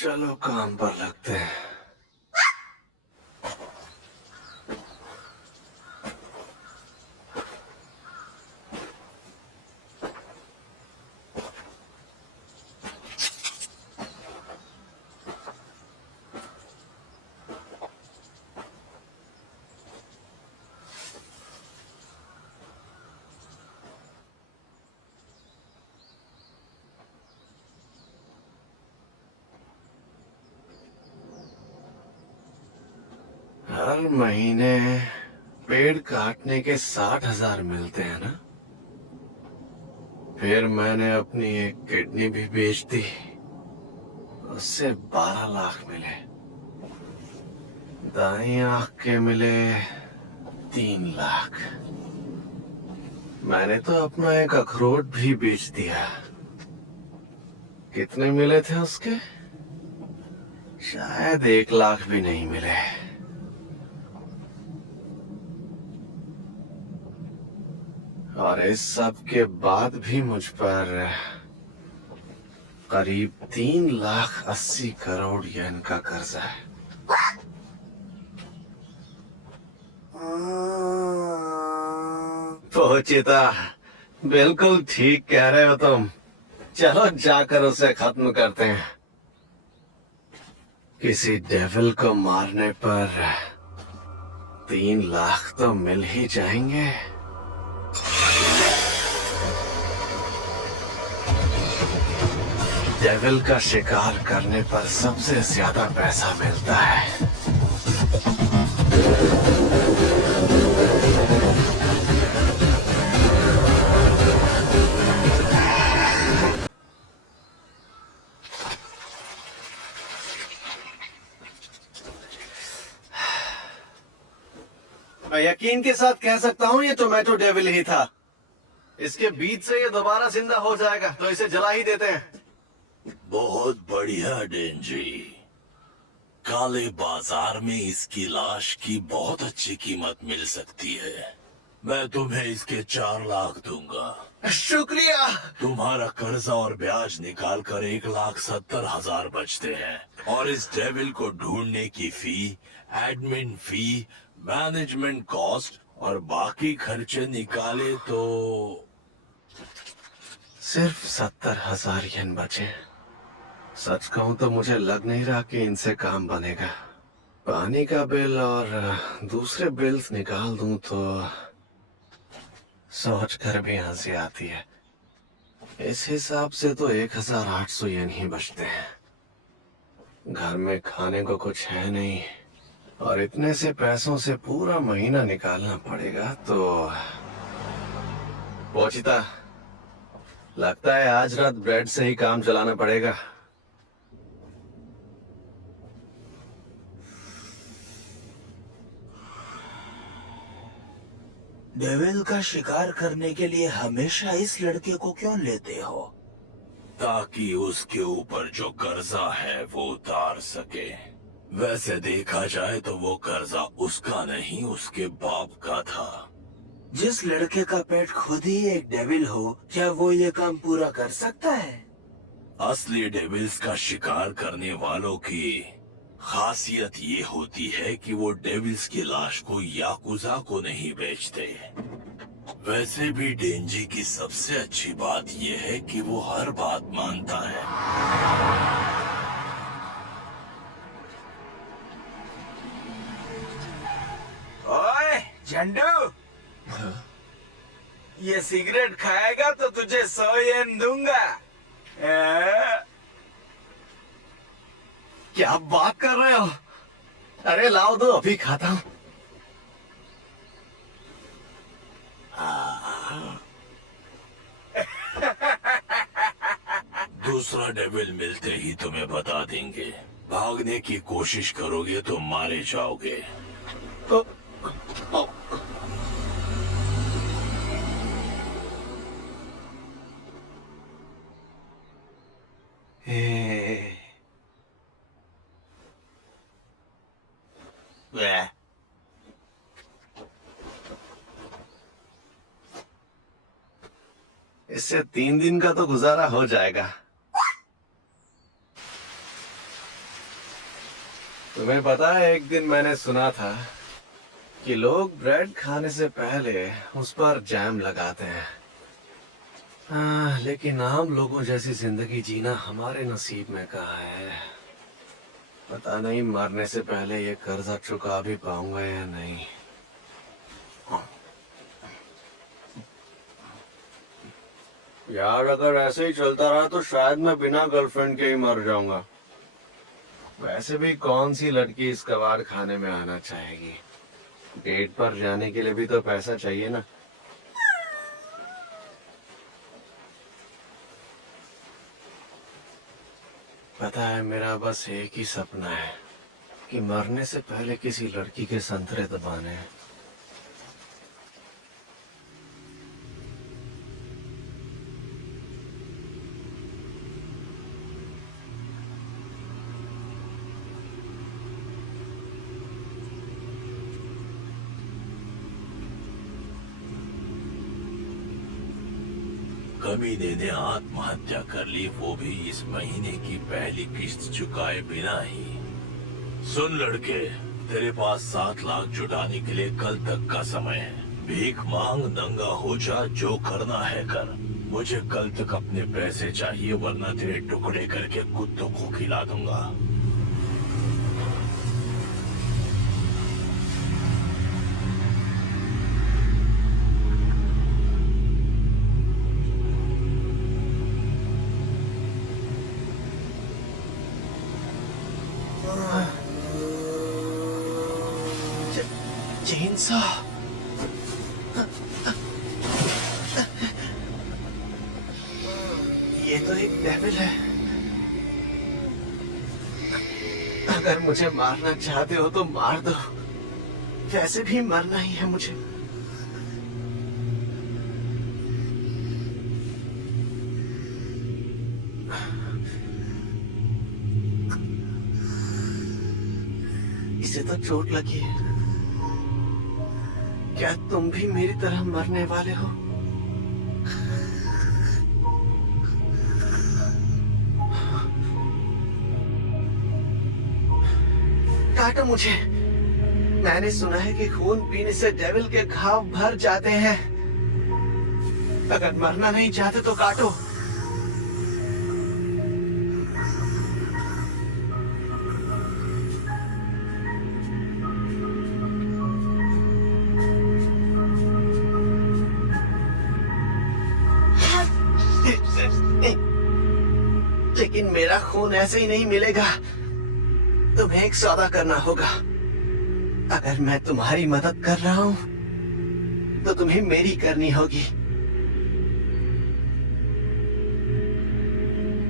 चलो काम पर लगते हैं। हर महीने पेड़ काटने के 60,000 मिलते हैं ना। फिर मैंने अपनी एक किडनी भी बेच दी, उससे 12 लाख मिले। दाईं आंख के मिले 3 लाख। मैंने तो अपना एक अखरोट भी बेच दिया। कितने मिले थे उसके? शायद 1 लाख भी नहीं मिले। और इस सब के बाद भी मुझ पर करीब 3,80,00,000 येन का कर्जा है। पोचिता, बिल्कुल ठीक कह रहे हो तुम। चलो जाकर उसे खत्म करते हैं। किसी डेविल को मारने पर 3 लाख तो मिल ही जाएंगे। डेविल का शिकार करने पर सबसे ज्यादा पैसा मिलता है। मैं यकीन के साथ कह सकता हूँ ये टोमेटो डेविल ही था। इसके बीच से ये दोबारा जिंदा हो जाएगा, तो इसे जला ही देते हैं। बहुत बढ़िया डेंजी। काले बाजार में इसकी लाश की बहुत अच्छी कीमत मिल सकती है। मैं तुम्हें इसके 4 लाख दूंगा। शुक्रिया। तुम्हारा कर्जा और ब्याज निकाल कर 1,70,000 बचते हैं। और इस डेविल को ढूंढने की फी, एडमिन फी, मैनेजमेंट कॉस्ट और बाकी खर्चे निकाले तो सिर्फ 70,000 येन बचे। सच कहूं तो मुझे लग नहीं रहा कि इनसे काम बनेगा। पानी का बिल और दूसरे बिल्स निकाल दूं तो सोच कर भी हंसी आती है। इस हिसाब से तो 1,800 येन ही बचते हैं। घर में खाने को कुछ है नहीं और इतने से पैसों से पूरा महीना निकालना पड़ेगा। तो पोचिता, लगता है आज रात ब्रेड से ही काम चलाना पड़ेगा। डेविल का शिकार करने के लिए हमेशा इस लड़के को क्यों लेते हो? ताकि उसके ऊपर जो कर्जा है वो उतार सके। वैसे देखा जाए तो वो कर्जा उसका नहीं, उसके बाप का था। जिस लड़के का पेट खुद ही एक डेविल हो, क्या वो ये काम पूरा कर सकता है? असली डेविल्स का शिकार करने वालों की खासियत ये होती है कि वो डेविल्स की लाश को याकुजा को नहीं बेचते। वैसे भी डेंजी की सबसे अच्छी बात ये है कि वो हर बात मानता है। ओए झंडू, ये सिगरेट खाएगा तो तुझे 100 येन दूंगा। क्या बात कर रहे हो? अरे लाओ दो, अभी खाता हूँ। दूसरा डेविल मिलते ही तुम्हें बता देंगे। भागने की कोशिश करोगे तो मारे जाओगे। ओ, ओ, ए, वे। इससे 3 दिन का तो गुजारा हो जाएगा। तुम्हें पता है, एक दिन मैंने सुना था कि लोग ब्रेड खाने से पहले उस पर जैम लगाते हैं। लेकिन आम लोगों जैसी जिंदगी जीना हमारे नसीब में कहाँ है। पता नहीं मरने से पहले ये कर्जा चुका भी पाऊंगा या नहीं। यार, अगर ऐसे ही चलता रहा तो शायद मैं बिना गर्लफ्रेंड के ही मर जाऊंगा। वैसे भी कौन सी लड़की इस कबाड़ खाने में आना चाहेगी? डेट पर जाने के लिए भी तो पैसा चाहिए ना। पता है, मेरा बस एक ही सपना है कि मरने से पहले किसी लड़की के संतरे दबाने हैं। कमीने ने आत्महत्या कर ली, वो भी इस महीने की पहली किस्त चुकाए बिना ही। सुन लड़के, तेरे पास 7 लाख जुटाने के लिए कल तक का समय है। भीख मांग, नंगा हो जा, जो करना है कर। मुझे कल तक अपने पैसे चाहिए, वरना तेरे टुकड़े करके कुत्तों को खिला दूंगा। चेनसॉ। ये तो एक डेविल है। अगर मुझे मारना चाहते हो तो मार दो, वैसे भी मरना ही है मुझे। इसे तो चोट लगी है। क्या तुम भी मेरी तरह मरने वाले हो? काटो मुझे। मैंने सुना है कि खून पीने से डेविल के घाव भर जाते हैं। अगर मरना नहीं चाहते तो काटो। लेकिन मेरा खून ऐसे ही नहीं मिलेगा। तुम्हें एक सौदा करना होगा। अगर मैं तुम्हारी मदद कर रहा हूं तो तुम्हें मेरी करनी होगी,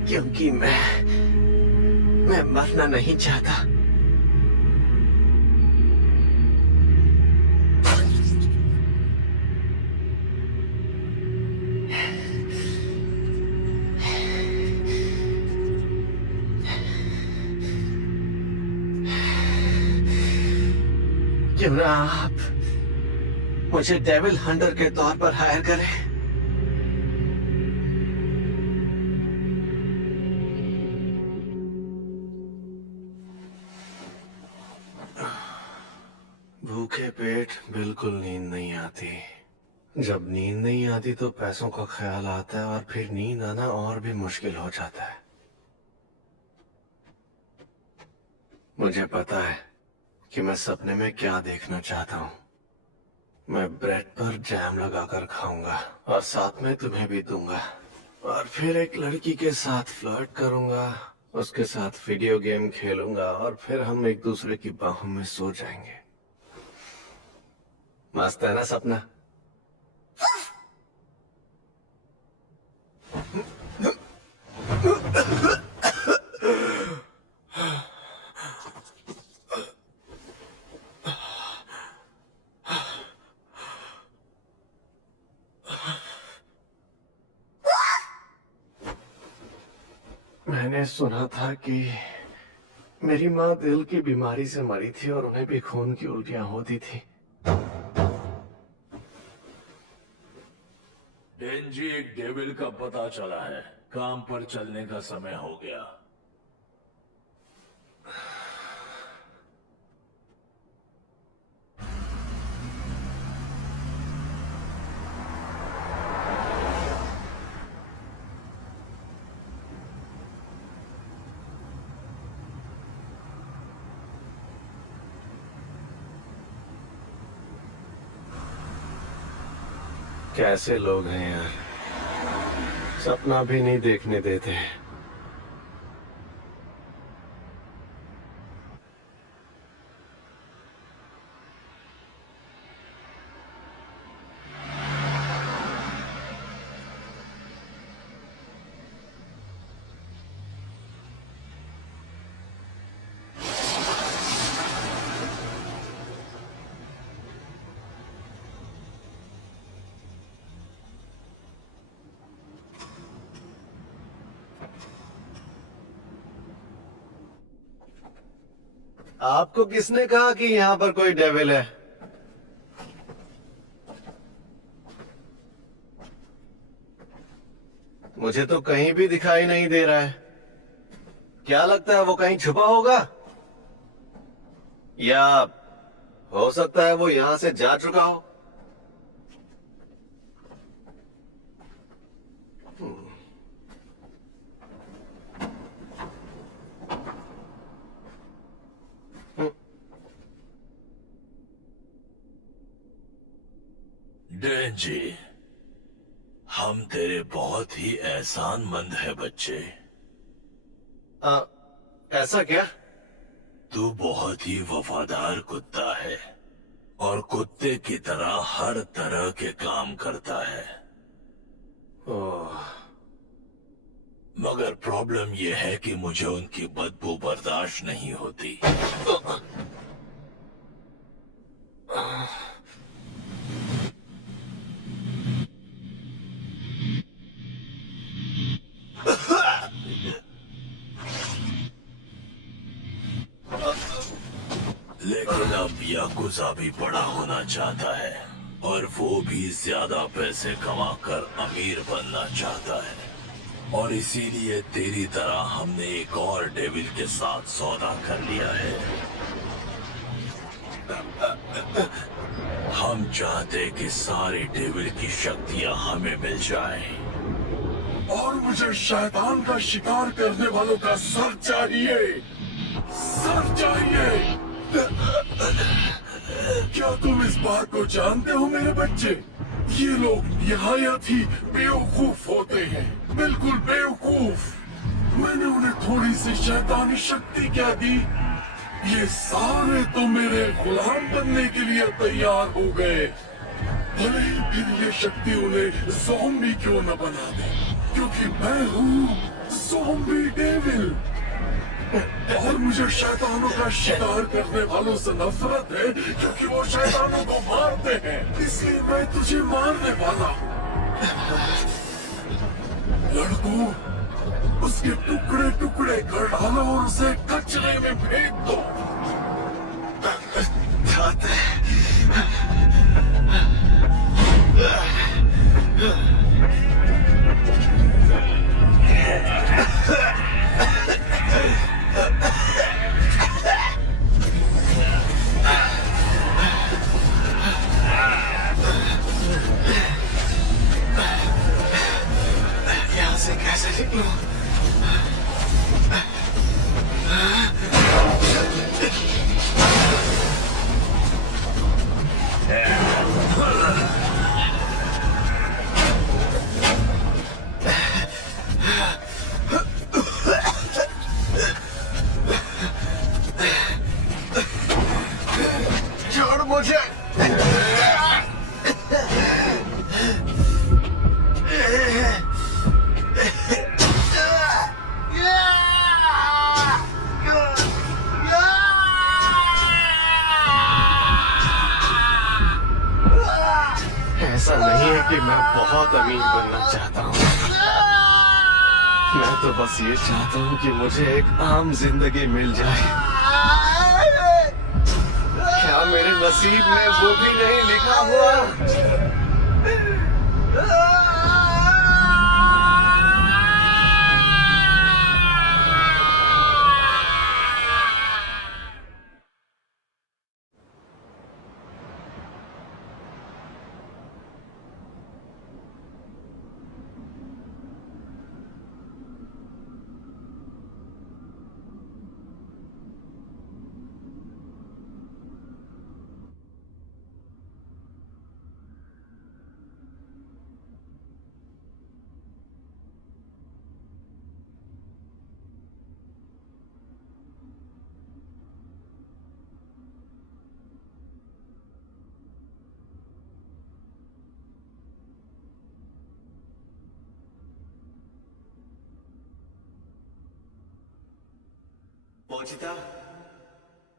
क्योंकि मैं मरना नहीं चाहता। क्यों ना आप मुझे डेविल हंटर के तौर पर हायर करें। भूखे पेट बिल्कुल नींद नहीं आती। जब नींद नहीं आती तो पैसों का ख्याल आता है, और फिर नींद आना और भी मुश्किल हो जाता है। मुझे पता है कि मैं सपने में क्या देखना चाहता हूँ। मैं ब्रेड पर जैम लगाकर खाऊंगा और साथ में तुम्हें भी दूंगा, और फिर एक लड़की के साथ फ्लर्ट करूंगा, उसके साथ वीडियो गेम खेलूंगा, और फिर हम एक दूसरे की बाहों में सो जाएंगे। मस्त है ना सपना? मैंने सुना था कि मेरी माँ दिल की बीमारी से मरी थी और उन्हें भी खून की उल्टियां होती थी। डेंजी, एक डेविल का पता चला है। काम पर चलने का समय हो गया। कैसे लोग हैं यार, सपना भी नहीं देखने देते। आपको किसने कहा कि यहाँ पर कोई डेविल है? मुझे तो कहीं भी दिखाई नहीं दे रहा है। क्या लगता है वो कहीं छुपा होगा? या हो सकता है वो यहां से जा चुका हो। डेंजी, हम तेरे बहुत ही एहसानमंद है बच्चे। ऐसा क्या? तू बहुत ही वफादार कुत्ता है और कुत्ते की तरह हर तरह के काम करता है। ओह, मगर प्रॉब्लम यह है कि मुझे उनकी बदबू बर्दाश्त नहीं होती। लेकिन अब याकुजा भी बड़ा होना चाहता है और वो भी ज्यादा पैसे कमाकर अमीर बनना चाहता है। और इसीलिए तेरी तरह हमने एक और डेविल के साथ सौदा कर लिया है। हम चाहते कि सारी डेविल की शक्तियां हमें मिल जाएं। और मुझे शैतान का शिकार करने वालों का सर चाहिए, सर चाहिए। क्या तुम इस बात को जानते हो मेरे बच्चे? ये लोग निहायत ही बेवकूफ होते हैं, बिल्कुल बेवकूफ। मैंने उन्हें थोड़ी सी शैतानी शक्ति क्या दी, ये सारे तो मेरे गुलाम बनने के लिए तैयार हो गए। भले ही फिर ये शक्ति उन्हें ज़ॉम्बी क्यों न बना दे, क्योंकि मैं हूँ ज़ॉम्बी डेविल। और मुझे शैतानों का शिकार करने वालों से नफरत है, क्योंकि वो शैतानों को मारते हैं। इसलिए मैं तुझे मारने वाला हूँ। लड़कों, उसके टुकड़े टुकड़े कर डालो और उसे कचरे में फेंक दो। यहाँ से कैसे निकलूं? छोड़ मुझे। ऐसा नहीं है कि मैं बहुत अमीर बनना चाहता हूँ। मैं तो बस ये चाहता हूँ कि मुझे एक आम जिंदगी मिल जाए। क्या मेरे नसीब में वो भी नहीं लिखा हुआ? पोचिता,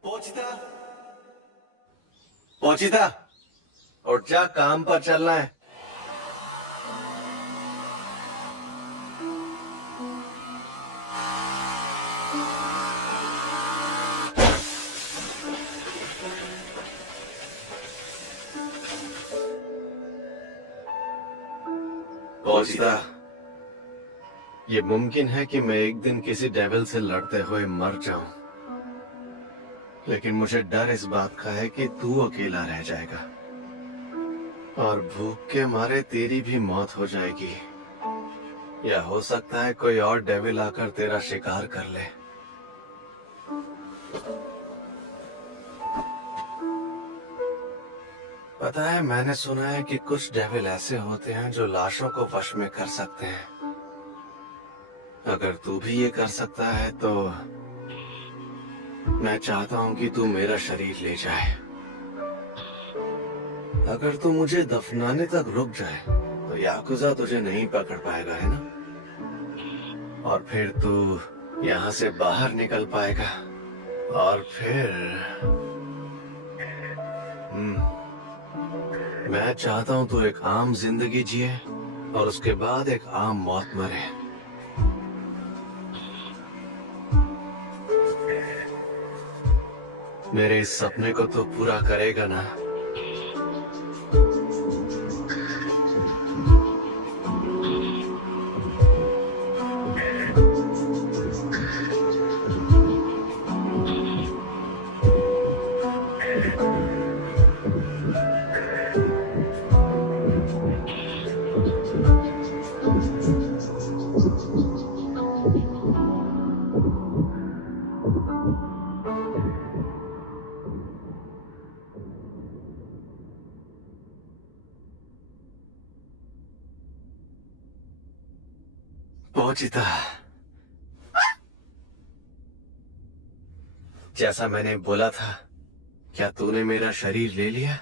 पोचिता, पोचिता, उठ जा, काम पर चलना है। पोचिता, ये मुमकिन है कि मैं एक दिन किसी डेविल से लड़ते हुए मर जाऊं, लेकिन मुझे डर इस बात का है कि तू अकेला रह जाएगा और भूख के मारे तेरी भी मौत हो जाएगी, या हो सकता है कोई और डेविल आकर तेरा शिकार कर ले। पता है, मैंने सुना है कि कुछ डेविल ऐसे होते हैं जो लाशों को वश में कर सकते हैं। अगर तू भी ये कर सकता है तो मैं चाहता हूं कि तू मेरा शरीर ले जाए। अगर तू मुझे दफनाने तक रुक जाए तो याकुजा तुझे नहीं पकड़ पाएगा, है ना? और फिर तू यहाँ से बाहर निकल पाएगा और फिर मैं चाहता हूं तू एक आम जिंदगी जिए और उसके बाद एक आम मौत मरे। मेरे इस सपने को तो पूरा करेगा ना? पोचिता, जैसा मैंने बोला था, क्या तूने मेरा शरीर ले लिया?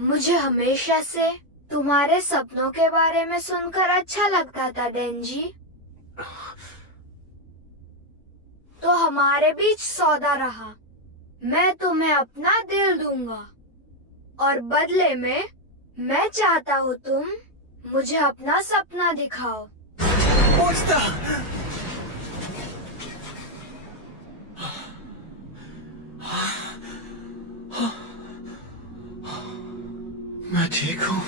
मुझे हमेशा से तुम्हारे सपनों के बारे में सुनकर अच्छा लगता था डेंजी। तो हमारे बीच सौदा रहा। मैं तुम्हें अपना दिल दूंगा और बदले में मैं चाहता हूँ तुम मुझे अपना सपना दिखाओ। पोचिता! मैं ठीक हूँ।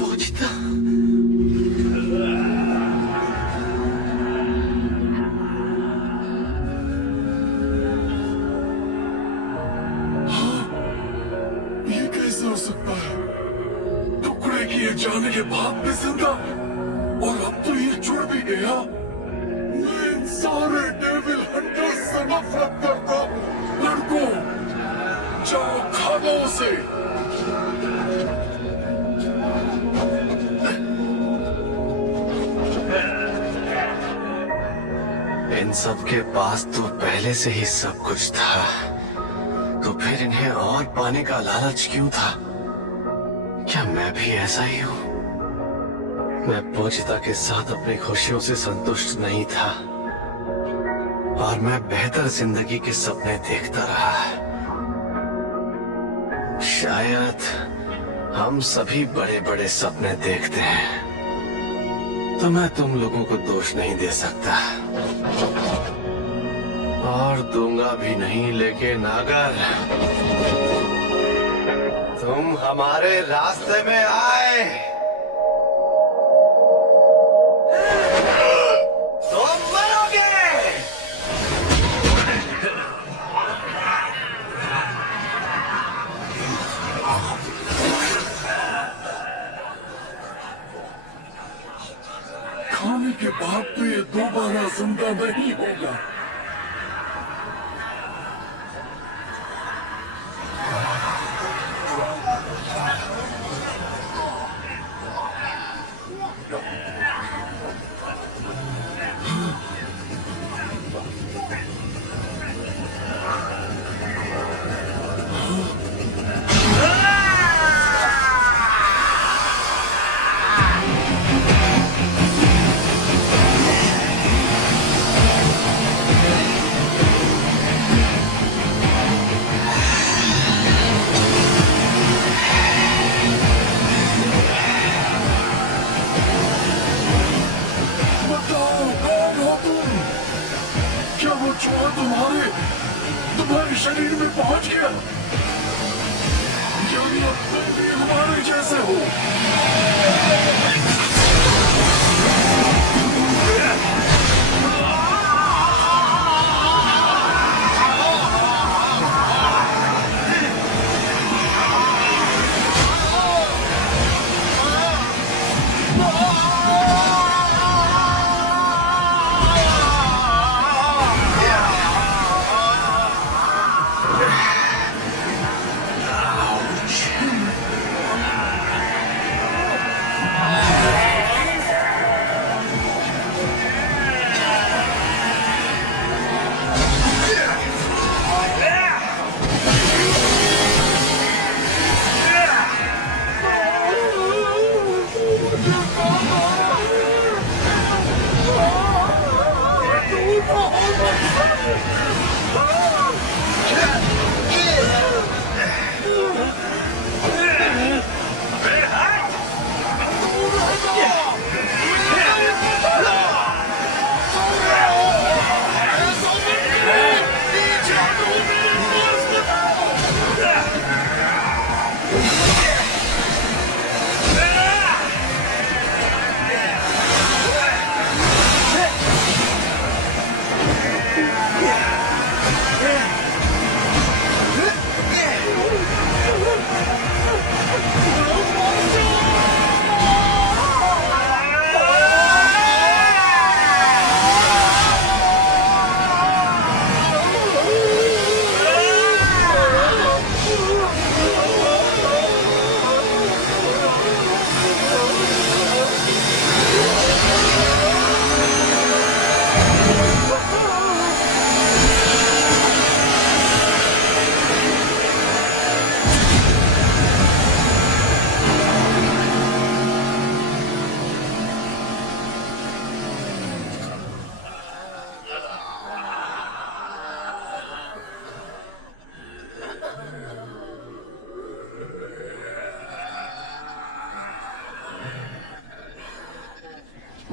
पोचिता! ये कैसे हो सकता है? टुकड़े किए जाने के बाद भी जिंदा, और अब तो ये जुड़ भी गया। मैं इन सारे डेविल हंटर्स से नफरत करता। लड़कों, जाओ खा दो उसे। इन सब के पास तो पहले से ही सब कुछ था, तो फिर इन्हें और पाने का लालच क्यों था? क्या मैं भी ऐसा ही हूँ? मैं पोचिता के साथ अपनी खुशियों से संतुष्ट नहीं था और मैं बेहतर जिंदगी के सपने देखता रहा। शायद हम सभी बड़े बड़े सपने देखते हैं, तो मैं तुम लोगों को दोष नहीं दे सकता और दूंगा भी नहीं, लेकिन अगर तुम हमारे रास्ते में आए तो मरोगे। खाने के बाद तो ये दोबारा जिंदा नहीं होगा। चूहा तुम्हारे शरीर में पहुंच गया। यानी अब तुम भी हमारे जैसे हो।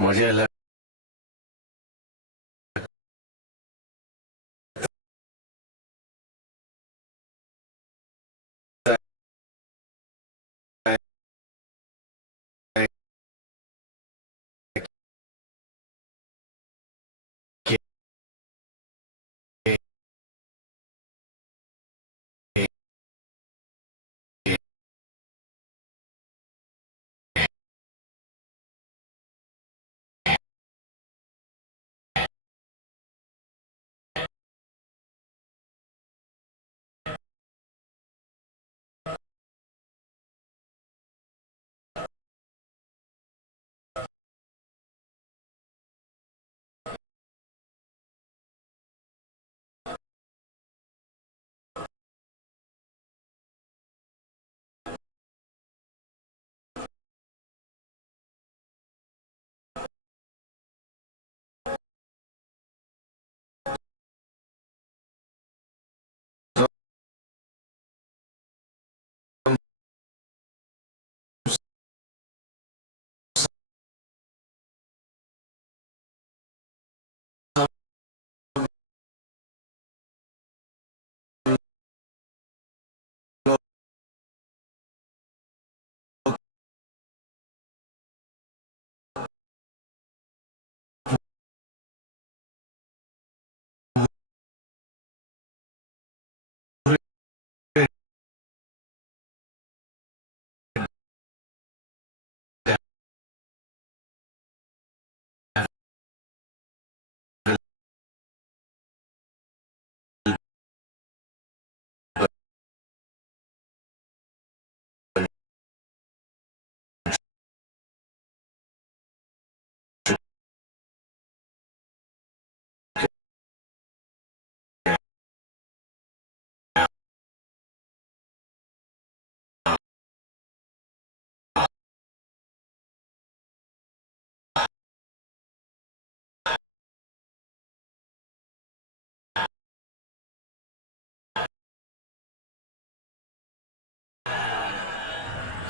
मुझे लग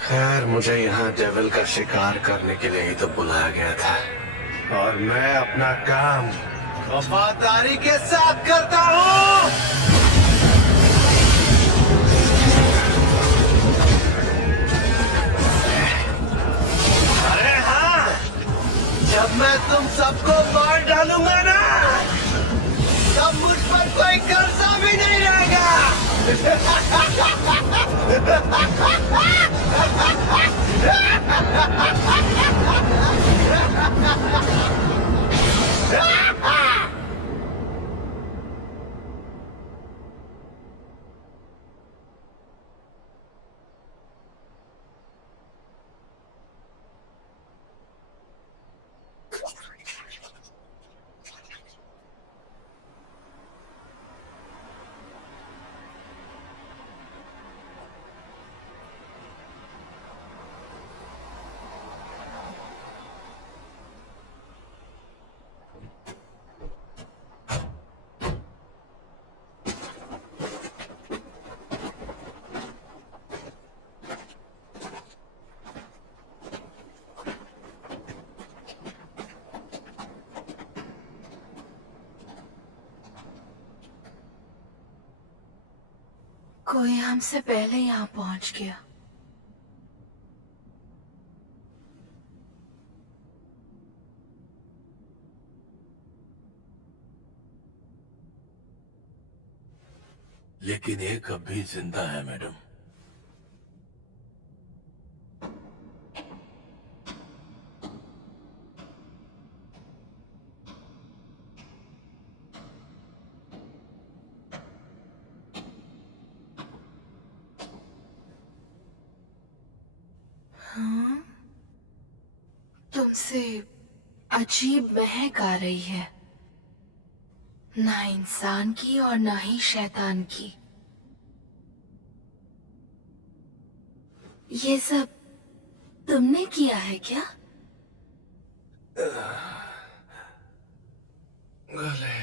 खैर, मुझे यहाँ डेविल का शिकार करने के लिए ही तो बुलाया गया था और मैं अपना काम वफादारी के साथ करता हूँ। अरे हाँ, जब मैं तुम सबको मार डालूंगा ना, तब मुझ पर कोई कर्जा भी नहीं रहेगा। कोई हमसे पहले यहाँ पहुंच गया। लेकिन एक अब भी जिंदा है मैडम। हाँ? तुमसे अजीब महक आ रही है, ना इंसान की और ना ही शैतान की। ये सब तुमने किया है क्या? गले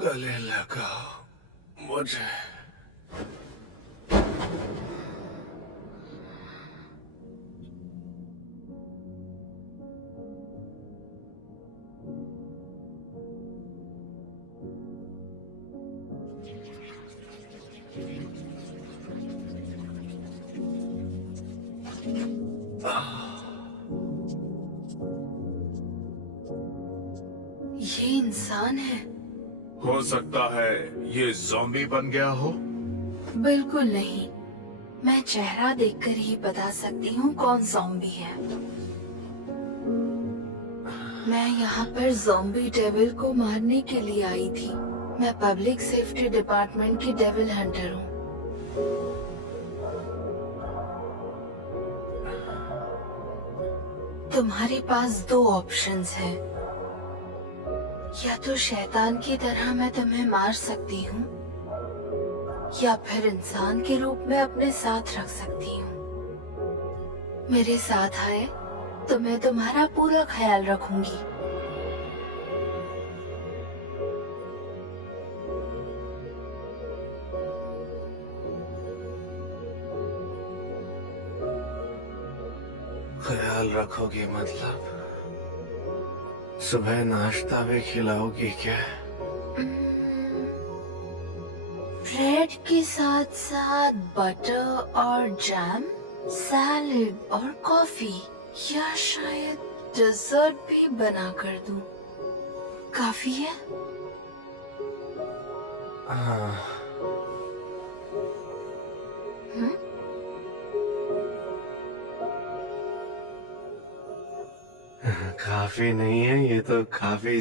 गले लगाओ मुझे। ये इंसान है? हो सकता है ये ज़ॉम्बी बन गया हो। बिल्कुल नहीं, मैं चेहरा देखकर ही बता सकती हूँ कौन ज़ॉम्बी है। मैं यहाँ पर ज़ॉम्बी डेविल को मारने के लिए आई थी। मैं पब्लिक सेफ्टी डिपार्टमेंट की डेविल हंटर हूँ। तुम्हारे पास दो ऑप्शंस हैं। या तो शैतान की तरह मैं तुम्हें मार सकती हूँ, या फिर इंसान के रूप में अपने साथ रख सकती हूँ। मेरे साथ आए तो मैं तुम्हारा पूरा ख्याल रखूंगी। ख्याल रखोगी मतलब सुबह नाश्ता भी खिलाओगी क्या? ब्रेड के साथ साथ बटर और जैम, सैलेड और कॉफी, या शायद डेजर्ट भी बना कर दूं। काफी है? हाँ। काफी नहीं है, ये तो काफी